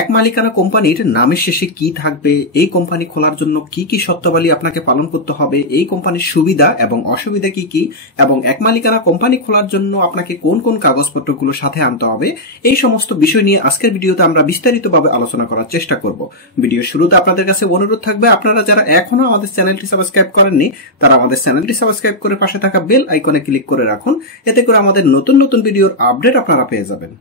এক মালিকানা কোম্পানির নামের শেষে কি থাকবে, এই কোম্পানি খোলার জন্য কি কি শর্তাবলী আপনাকে পালন করতে হবে, এই কোম্পানির সুবিধা এবং অসুবিধা কি কি, এবং এক মালিকানা কোম্পানি খোলার জন্য আপনাকে কোন কোন কাগজপত্রগুলো সাথে আনতে হবে, এই সমস্ত বিষয় নিয়ে আজকের ভিডিওতে আমরা বিস্তারিতভাবে আলোচনা করার চেষ্টা করব। ভিডিও শুরুতে আপনাদের কাছে অনুরোধ থাকবে, আপনারা যারা এখনো আমাদের চ্যানেলটি সাবস্ক্রাইব করেননি তারা আমাদের চ্যানেলটি সাবস্ক্রাইব করে পাশে থাকা বেল আইকনে ক্লিক করে রাখুন, এতে করে আমাদের নতুন নতুন ভিডিওর আপডেট আপনারা পেয়ে যাবেন।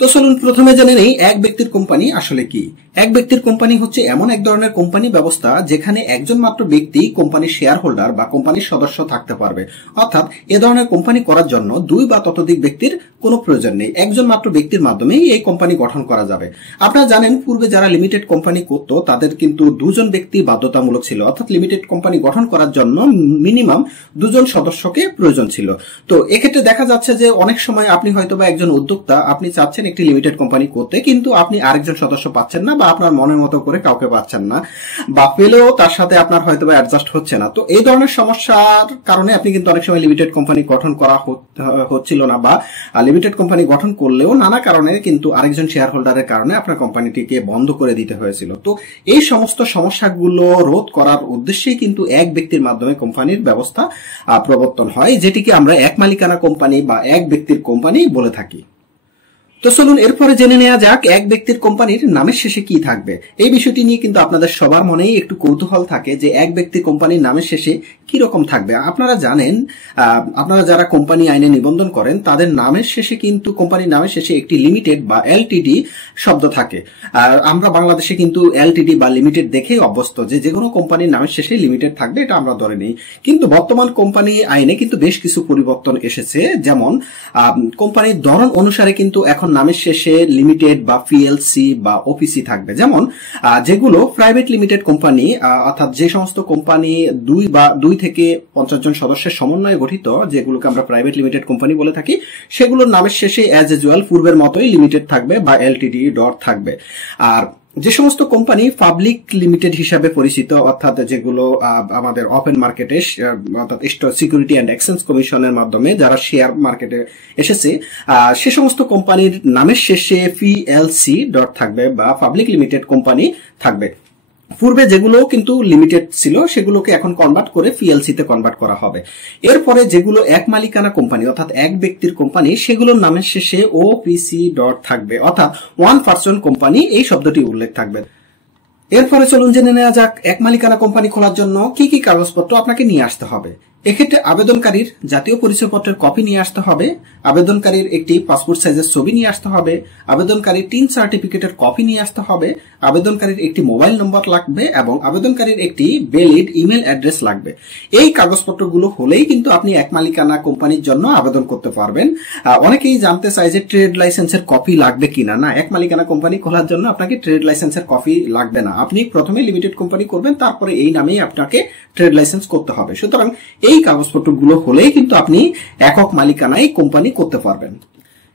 তো চলুন প্রথমে জেনে নেই এক ব্যক্তির কোম্পানি আসলে কি। এক ব্যক্তির কোম্পানি হচ্ছে এমন এক ধরনের কোম্পানি ব্যবস্থা যেখানে একজন মাত্র ব্যক্তি কোম্পানির শেয়ার হোল্ডার বা কোম্পানির সদস্য থাকতে পারবে। অর্থাৎ এ ধরনের কোম্পানি করার জন্য দুই বা ততোধিক ব্যক্তির কোনো প্রয়োজন নেই, একজন মাত্র ব্যক্তির মাধ্যমেই এই কোম্পানি গঠন করা যাবে। আপনারা জানেন পূর্বে যারা লিমিটেড কোম্পানি করতো তাদের কিন্তু দুজন ব্যক্তি বাধ্যতামূলক ছিল, অর্থাৎ লিমিটেড কোম্পানি গঠন করার জন্য মিনিমাম দুজন সদস্যকে প্রয়োজন ছিল। তো এক্ষেত্রে দেখা যাচ্ছে যে অনেক সময় আপনি হয়তো বা একজন উদ্যোক্তা, আপনি চাচ্ছেন একটি লিমিটেড কোম্পানি করতে, কিন্তু আপনি আরেকজন সদস্য পাচ্ছেন না বা আপনার মনের মতো করে কাউকে পাচ্ছেন না, বা পেলেও তার সাথে আপনার হয়তো বা অ্যাডজাস্ট হচ্ছে না। তো এই ধরনের সমস্যার কারণে আপনি কিন্তু অনেক সময় লিমিটেড কোম্পানি গঠন করা হচ্ছিল না, বা লিমিটেড কোম্পানি গঠন করলেও নানা কারণে কিন্তু আরেকজন শেয়ার হোল্ডারের কারণে আপনার কোম্পানিটিকে বন্ধ করে দিতে হয়েছিল। তো এই সমস্ত সমস্যাগুলো রোধ করার উদ্দেশ্যেই কিন্তু এক ব্যক্তির মাধ্যমে কোম্পানির ব্যবস্থা প্রবর্তন হয়, যেটিকে আমরা এক মালিকানা কোম্পানি বা এক ব্যক্তির কোম্পানি বলে থাকি। তো চলুন এরপরে জেনে নেওয়া যাক এক ব্যক্তির কোম্পানির নামের শেষে কি থাকবে। এই বিষয়টি নিয়ে কিন্তু আপনাদের সবার মনেই একটু কৌতূহল থাকে যে এক ব্যক্তির কোম্পানির নামের শেষে কি রকম থাকবে। আপনারা জানেন, আপনারা যারা কোম্পানি আইনে নিবন্ধন করেন তাদের নামের শেষে কিন্তু কোম্পানির নামের শেষে একটি লিমিটেড বা এলটিডি শব্দ থাকে। আর আমরা বাংলাদেশে কিন্তু এলটিডি বা লিমিটেড দেখেই অভ্যস্ত যে কোনো কোম্পানির নামের শেষে লিমিটেড থাকবে, এটা আমরা ধরে নিই। কিন্তু বর্তমান কোম্পানি আইনে কিন্তু বেশ কিছু পরিবর্তন এসেছে, যেমন কোম্পানির ধরন অনুসারে কিন্তু এখন নামের শেষে লিমিটেড বা পিএলসি বা ওপিসি থাকবে। যেমন যেগুলো প্রাইভেট লিমিটেড কোম্পানি, অর্থাৎ যে সমস্ত কোম্পানি দুই থেকে 50 জন সদস্যের সমন্বয়ে গঠিত, যেগুলোকে আমরা প্রাইভেট লিমিটেড কোম্পানি বলে থাকি, সেগুলোর নামের শেষে অ্যাজ ইউজুয়াল পূর্বের মতোই লিমিটেড থাকবে বা এলটিডি ডট থাকবে। আর যে সমস্ত কোম্পানি পাবলিক লিমিটেড হিসাবে পরিচিত, অর্থাৎ যেগুলো আমাদের ওপেন মার্কেটে, অর্থাৎ সিকিউরিটি অ্যান্ড এক্সচেঞ্জ কমিশনের মাধ্যমে যারা শেয়ার মার্কেটে এসেছে, সে সমস্ত কোম্পানির নামের শেষে পিএলসি ডট থাকবে বা পাবলিক লিমিটেড কোম্পানি থাকবে। পূর্বে যেগুলো কিন্তু লিমিটেড ছিল সেগুলোকে এখন কনভার্ট করে পিএলসি তে কনভার্ট করা হবে। এরপরে যেগুলো এক মালিকানা কোম্পানি অর্থাৎ এক ব্যক্তির কোম্পানি, সেগুলোর নামের শেষে ওপিসি ডট থাকবে, অর্থাৎ ওয়ান পারসন কোম্পানি এই শব্দটি উল্লেখ থাকবে। এরপরে চলুন জেনে নেওয়া যাক এক মালিকানা কোম্পানি খোলার জন্য কি কি কাগজপত্র আপনাকে নিয়ে আসতে হবে। এক্ষেত্রে আবেদনকারীর জাতীয় পরিচয়পত্রের কপি নিয়ে আসতে হবে, আবেদনকারীর একটি পাসপোর্ট সাইজের ছবি নিয়ে আসতে হবে, আবেদনকারীর 3 সার্টিফিকেটের কপি নিয়ে আসতে হবে, আবেদনকারীর একটি মোবাইল নম্বর লাগবে এবং আবেদনকারীর একটি ভ্যালিড ইমেল অ্যাড্রেস লাগবে। এই কাগজপত্রগুলো হলেই কিন্তু আপনি এক মালিকানা কোম্পানির জন্য আবেদন করতে পারবেন। অনেকেই জানতে চায় যে ট্রেড লাইসেন্সের কপি লাগবে কিনা। না, এক মালিকানা কোম্পানি খোলার জন্য আপনাকে ট্রেড লাইসেন্সের কপি লাগবে না। আপনি প্রথমে লিমিটেড কোম্পানি করবেন, তারপরে এই নামেই আপনাকে ট্রেড লাইসেন্স করতে হবে। সুতরাং এই কাগজপত্রগুলো হলেই কিন্তু আপনি একক মালিকানায় কোম্পানি করতে পারবেন।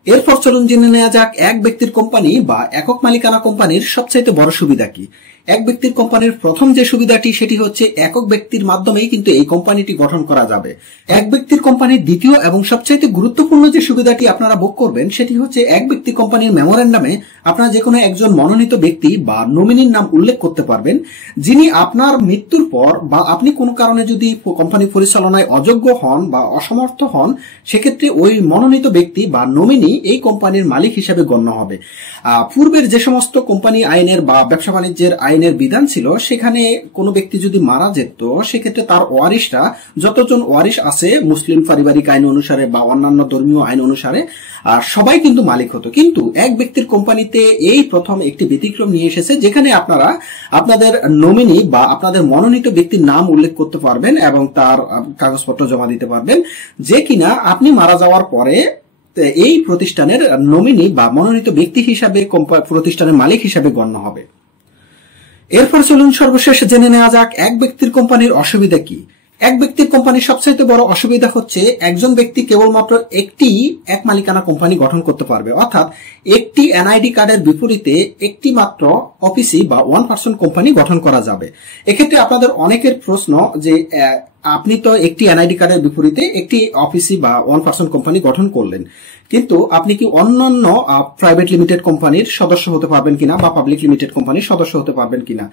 এরপর চলুন জেনে নেওয়া যাক এক ব্যক্তির কোম্পানি বা একক মালিকানা কোম্পানির সবচাইতে বড় সুবিধা কি। এক ব্যক্তির কোম্পানির প্রথম যে সুবিধাটি সেটি হচ্ছে একক ব্যক্তির মাধ্যমেই কিন্তু এই কোম্পানিটি গঠন করা যাবে। এক ব্যক্তির কোম্পানির দ্বিতীয় এবং সবচাইতে গুরুত্বপূর্ণ যে সুবিধাটি আপনারা ভোগ করবেন সেটি হচ্ছে এক ব্যক্তির কোম্পানির মেমোরেন্ডামে আপনারা যে কোনো একজন মনোনীত ব্যক্তি বা নমিনির নাম উল্লেখ করতে পারবেন, যিনি আপনার মৃত্যুর পর বা আপনি কোনো কারণে যদি কোম্পানি পরিচালনায় অযোগ্য হন বা অসমর্থ হন, সেক্ষেত্রে ওই মনোনীত ব্যক্তি বা নমিনি এই কোম্পানির মালিক হিসেবে গণ্য হবে। পূর্বের যে সমস্ত কোম্পানি আইনের বা ব্যবসা বাণিজ্যের আইনের বিধান ছিল, সেখানে কোনো ব্যক্তি যদি মারা যেত সেক্ষেত্রে তার ওয়ারিশরা, যতজন ওয়ারিশ আছে মুসলিম পারিবারিক আইন অনুসারে বা অন্যান্য ধর্মীয় আইন অনুসারে, সবাই কিন্তু মালিক হতো। কিন্তু এক ব্যক্তির কোম্পানিতে এই প্রথম একটি ব্যতিক্রম নিয়ে এসেছে, যেখানে আপনারা আপনাদের নমিনি বা আপনাদের মনোনীত ব্যক্তির নাম উল্লেখ করতে পারবেন এবং তার কাগজপত্র জমা দিতে পারবেন, যে কিনা আপনি মারা যাওয়ার পরে এই প্রতিষ্ঠানের নমিনি বা মনোনীত ব্যক্তি হিসাবে প্রতিষ্ঠানের মালিক হিসাবে গণ্য হবে। এরপর চলুন সর্বশেষ জেনে নেওয়া যাক এক ব্যক্তির কোম্পানির অসুবিধা কি। এক ব্যক্তির কোম্পানির সবচেয়ে বড় অসুবিধা হচ্ছে একজন ব্যক্তি কেবলমাত্র একটি এক মালিকানা কোম্পানি গঠন করতে পারবে, অর্থাৎ একটি এনআইডি কার্ডের বিপরীতে একটি মাত্র অফিসি বা ওয়ান পারসন কোম্পানি গঠন করা যাবে। এক্ষেত্রে আপনাদের অনেকের প্রশ্ন যে আপনি তো একটি এনআইডি কার্ডের বিপরীতে একটি অফিসি বা ওয়ান পারসন কোম্পানি গঠন করলেন, কিন্তু আপনি কি অন্যান্য প্রাইভেট লিমিটেড কোম্পানির সদস্য হতে পারবেন কিনা বা পাবলিক লিমিটেড কোম্পানির সদস্য হতে পারবেন কিনা,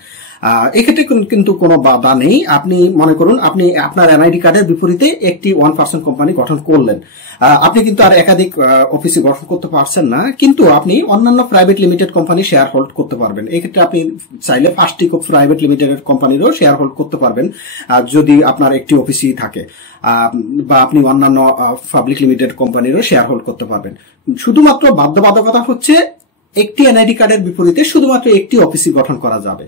এক্ষেত্রে কিন্তু কোনো বাধা নেই। আপনি মনে করুন আপনি আপনার এনআইডি কার্ডের বিপরীতে একটি 1% কোম্পানি গঠন করলেন, আপনি কিন্তু আর একাধিক অফিসে গঠন করতে পারছেন না, কিন্তু আপনি অন্যান্য private limited company share hold করতে পারবেন। এক্ষেত্রে আপনি চাইলে ফার্স্টটি প্রাইভেট লিমিটেড কোম্পানিরও শেয়ার হোল্ড করতে পারবেন যদি আপনার একটি অফিসই থাকে, বা আপনি অন্যান্য পাবলিক লিমিটেড কোম্পানিরও শেয়ার হোল্ড করতে পারবেন। শুধুমাত্র বাধ্যবাধকতা হচ্ছে একটি এনআইডি কার্ডের বিপরীতে শুধুমাত্র একটি অফিসই গঠন করা যাবে।